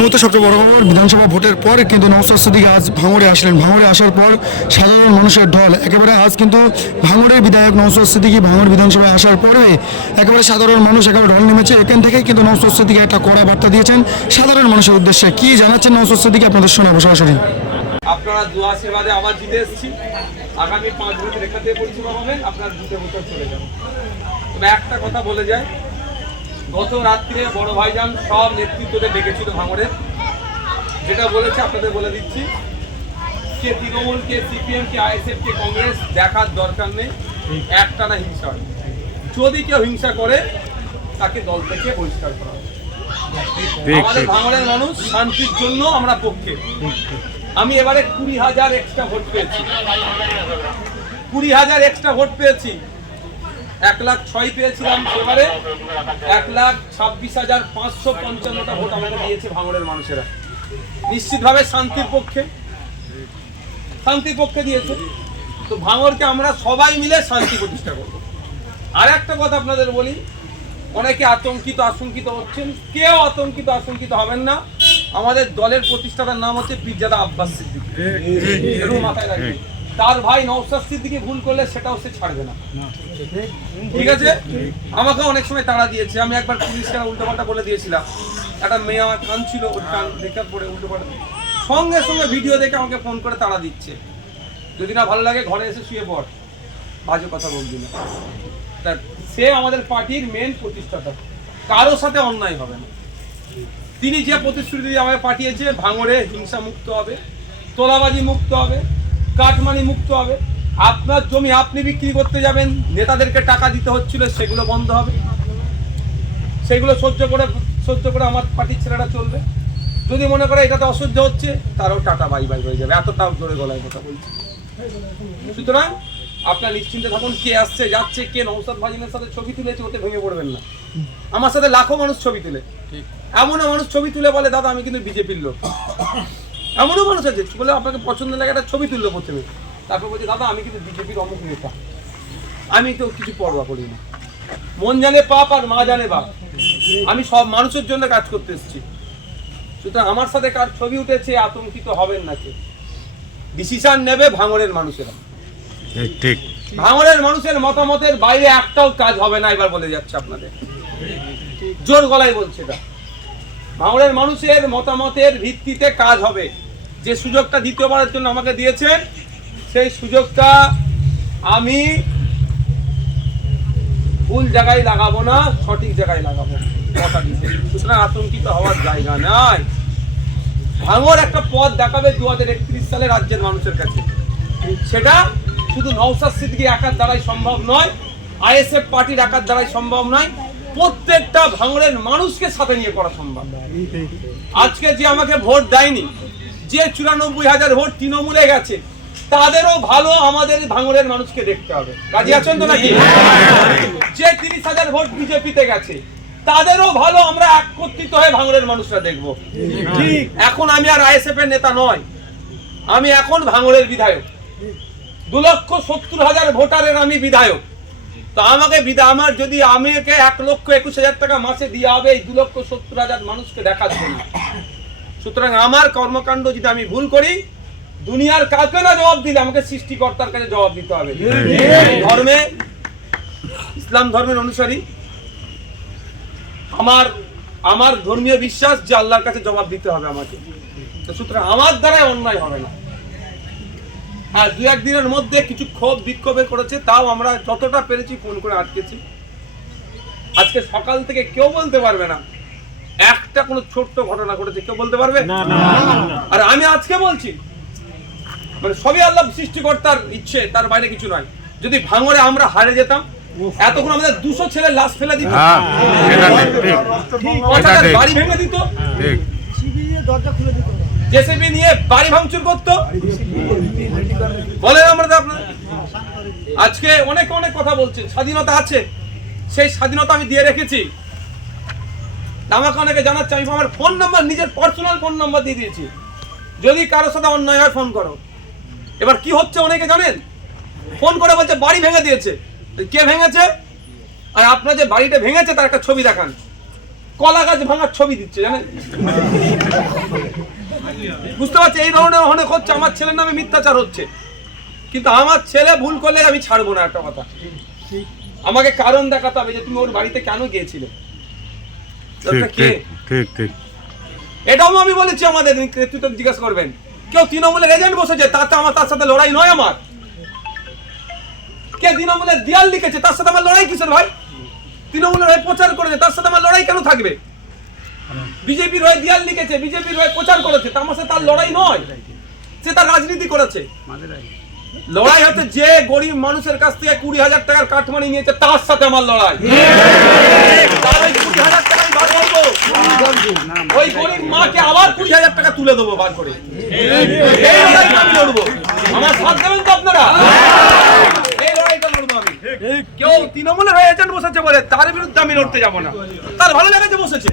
মুহূর্তে সবচেয়ে বড় খবর, বিধানসভা ভোটের পর কিন্তু নওশাদ সিদ্দিকী আজ ভাঙড়ে আসলেন। ভাঙড়ে আসার পর সাধারণ মানুষের ঢল একেবারে আজ কিন্তু ভাঙড়ের বিধায়ক নওশাদ সিদ্দিকী ভাঙড় বিধানসভায় আসার পরে একেবারে সাধারণ মানুষ একেবারে ঢল নেমেছে। এখান থেকেই কিন্তু নওশাদ সিদ্দিকী একটা কড়া বার্তা দিয়েছেন সাধারণ মানুষের উদ্দেশ্যে। কি জানাচ্ছেন নওশাদ সিদ্দিকী, আপনাদের শোনাবো সরাসরি। আপনারা দু আশীর্বাদে আবার জিতে এসেছি। আগামী 5 বছর এখান থেকে পরিষেবা পাবেন, আপনার বুথে বুথে চলে যাবেন। তবে একটা কথা বলে যায়, গত রাত্রে বড় ভাইজান সব নেতৃত্বদের ডেকেছিল ভাঙড়ের, যেটা বলেছে আপনাদের বলে দিচ্ছি, কে তৃণমূল, কে সিপিএম, কে আইএসএফ, কে কংগ্রেস দেখার দরকার নেই, একটানা হিংসা হয়। যদি কেউ হিংসা করে তাকে দল থেকে বহিষ্কার করা হবে। আমাদের ভাঙড়ের মানুষ শান্তির জন্য আমরা পক্ষে। আমি এবারে 20,000 এক্সট্রা ভোট পেয়েছি, 20,000 এক্সট্রা ভোট পেয়েছি। 1,06,000 পেয়েছিলাম, সেবারে 1,26,555টা ভোট আমাকে দিয়েছে ভাঙড়ের মানুষেরা। নিশ্চিতভাবে শান্তির পক্ষে দিয়েছে। তো ভাঙড়কে আমরা সবাই মিলে শান্তি প্রতিষ্ঠা করব। আর একটা কথা আপনাদের বলি, অনেকে আতঙ্কিত হচ্ছেন, কেউ আতঙ্কিত হবেন না। আমাদের দলের প্রতিষ্ঠাতার নাম হচ্ছে পীরজাদা আব্বাস সিদ্দিকী, এরকম মাথায় রাখবেন। তার ভাই নওশাদ সিদ্দিকী ভুল করলে সেটাও সে ছাড়বে না, ঠিক আছে? আমাকে অনেক সময় তাড়া দিয়েছে, আমি একবার পুলিশকে উল্টোপাল্টা বলে দিয়েছিলাম। একটা মেয়ে আমার কান ছিল, ওর কান দেখার পরে উল্টোপাল্টা সঙ্গে সঙ্গে ভিডিও দেখে আমাকে ফোন করে তাড়া দিচ্ছে, যদি না ভালো লাগে ঘরে এসে শুয়ে পড়, বাজে কথা বলবি না। তা সে আমাদের পার্টির মেন প্রতিষ্ঠাতা, কারোর সাথে অন্যায় হবে না। তিনি যে প্রতিশ্রুতি দিয়ে আমাকে পাঠিয়েছে, ভাঙড়ে হিংসা মুক্ত হবে, তোলাবাজি মুক্ত হবে, কাটমানি মুক্ত হবে। আপনার জমি আপনি বিক্রি করতে যাবেন, নেতাদেরকে টাকা দিতে হচ্ছিল, সেগুলো বন্ধ হবে। সেগুলো সহ্য করে আমার পার্টির ছেলেরা চলবে। যদি মনে করে এটাতে অসহ্য হচ্ছে, তারও টাটা বাই বাই হয়ে যাবে। এতটাও জোরে গলায় কথা বলছি। সুতরাং আপনার নিশ্চিন্তে থাকুন, কে আসছে যাচ্ছে, কে নওশাদ ভাইজানের সাথে ছবি তুলেছে, ওতে ভেঙে পড়বেন না। আমার সাথে লাখো মানুষ ছবি তুলে, এমনও মানুষ ছবি তুলে বলে, দাদা আমি কিন্তু বিজেপির লোক। এমনও মানুষ আছে বলে, আপনাকে পছন্দ লাগে একটা ছবি তুললো প্রথমে, তারপর বলছে দাদা আমি কিন্তু বিজেপির অমুক নেতা। আমি তো কিছু পরোয়া করি না, মন জানে পাপ আর মা জানে বাপ। আমি সব মানুষের জন্য কাজ করতে এসেছি। সুতরাং আমার সাথে কার ছবি উঠেছে, আতঙ্কিত হবেন না। কে ডিসিশন নেবে ভাঙড়ের মানুষেরা। ঠিক, ভাঙড়ের মানুষের মতামতের বাইরে একটাও কাজ হবে না, এবার বলে যাচ্ছে আপনাদের, জোর গলায় বলছে। এটা ভাঙড়ের মানুষের মতামতের ভিত্তিতে কাজ হবে। যে সুযোগটা দ্বিতীয়বারের জন্য আমাকে দিয়েছেন, সেই সুযোগটা আমি ভুল জায়গায় লাগাবো না, সঠিক জায়গায় লাগাবো, কথা দিতে। সুতরাং আতঙ্কিত হওয়ার জায়গা নাই। ভাঙড় একটা পথ দেখাবে 2031 সালে রাজ্যের মানুষের কাছে। সেটা শুধু নওশাদ সিদ্দিকী একার দ্বারাই সম্ভব নয়, আইএসএফ পার্টির একার দ্বারাই সম্ভব নয়, প্রত্যেকটা ভাঙড়ের মানুষকে সাথে নিয়ে করা সম্ভব। আজকে যে আমাকে ভোট দেয়নি, যে 94,000 ভোট তৃণমূলে গেছে, তাদেরও ভালো আমাদের ভাঙড়ের মানুষকে দেখতে হবে। রাজি আছেন তো নাকি? যে 30,000 ভোট বিজেপিতে গেছে, তাদেরও ভালো আমরা একত্রিত হয়ে ভাঙড়ের মানুষরা দেখবো। ঠিক, এখন আমি আর আইএসএফ এর নেতা নয়, আমি এখন ভাঙড়ের বিধায়ক। 2,70,000 ভোটারের আমি বিধায়ক। তো আমাকে আমার যদি আমাকে 1,21,000 টাকা মাসে দেওয়া হবে এই 2,70,000 মানুষকে দেখার জন্য। সুতরাং আমার কর্মকাণ্ড যদি আমি ভুল করি, দুনিয়ার কাউকে না জবাব দিলে আমাকে সৃষ্টিকর্তার কাছে জবাব দিতে হবে। ধর্মে, ইসলাম ধর্মের অনুসারী, আমার ধর্মীয় বিশ্বাস যে আল্লাহর কাছে জবাব দিতে হবে আমাকে। তো সুতরাং আমার দ্বারাই অন্যায় হবে না। হ্যাঁ, 2-1 দিনের মধ্যে কিছু ক্ষোভ বিক্ষোভের করেছে, তাও আমরা যতটা পেরেছি ফোন করে আটকেছি। আজকে সকাল থেকে কেউ বলতে পারবে না একটা কোনো ছোট্ট ঘটনা ঘটেছে, কেউ বলতে পারবে না। আর আমি আজকে বলছি, মানে সবই আল্লাহ সৃষ্টিকর্তার ইচ্ছে, তার বাইরে কিছু নয়। যদি ভাঙড়ে আমরা হারে যেতাম, এতক্ষণ আমাদের 200 ছেলে লাশ ফেলে দিত, বাড়ি ভেঙে দিত, জেসিবি নিয়ে বাড়ি ভাঙচুর করতো। বলেন আমরা আপনার আজকে অনেক কথা বলছেন, স্বাধীনতা আছে, সেই স্বাধীনতা আমি দিয়ে রেখেছি। আমাকে অনেকে জানাচ্ছে, আমি আমার ফোন নাম্বার, নিজের পার্সোনাল ফোন নাম্বার দিয়ে দিয়েছি, যদি কারোর সাথে অন্যায় হয় ফোন করো। এবার কি হচ্ছে অনেকে জানেন, ফোন করে বলছে বাড়ি ভেঙে দিয়েছে। কে ভেঙেছে? আর আপনার যে বাড়িটা ভেঙেছে তার একটা ছবি দেখান, কলা গাছ ভাঙার ছবি দিচ্ছে জানেন, বুঝতে পারছি এই ধরনের অনেক হচ্ছে, আমার ছেলের নামে মিথ্যাচার হচ্ছে, কিন্তু আমার ছেলে ভুল করলে আমি ছাড়বো না। একটা কথা আমাকে কারণ দেখাতে হবে যে তুমি ওর বাড়িতে কেন গিয়েছিলে, এটাও আমি বলেছি। আমাদের নেতৃত্ব জিজ্ঞেস করবেন, কেউ তৃণমূলের এজেন্ট বসেছে তার সাথে লড়াই নয় আমার, কে তৃণমূলের দেয়াল লিখেছে তার সাথে আমার লড়াই কিসের ভাই? তৃণমূলের হয়ে প্রচার করেছে তার সাথে আমার লড়াই কেন থাকবে? বিজেপির হয়ে দেয়াল লিখেছে, বিজেপির হয়ে প্রচার করেছে, তার সাথে তার লড়াই নয়, সে তার রাজনীতি করেছে। লড়াই হচ্ছে যে গরিব মানুষের কাছ থেকে 20,000 টাকার কাটমানি নিয়েছে তার সাথে আমার লড়াই। তার ওই 20,000 টাকা আমি বার করবো, ওই গরিব মাকে আবার 20,000 টাকা তুলে দেবো বার করে, এই লড়াইটা আমি লড়বো। আমার সাথ দেবেন তো আপনারা? এই লড়াইটা লড়বো আমি। কেউ তৃণমূলের হয়ে এজেন্ট বসেছে বলে তার বিরুদ্ধে আমি লড়তে যাবো না, তার ভালো লেগেছে বসেছে,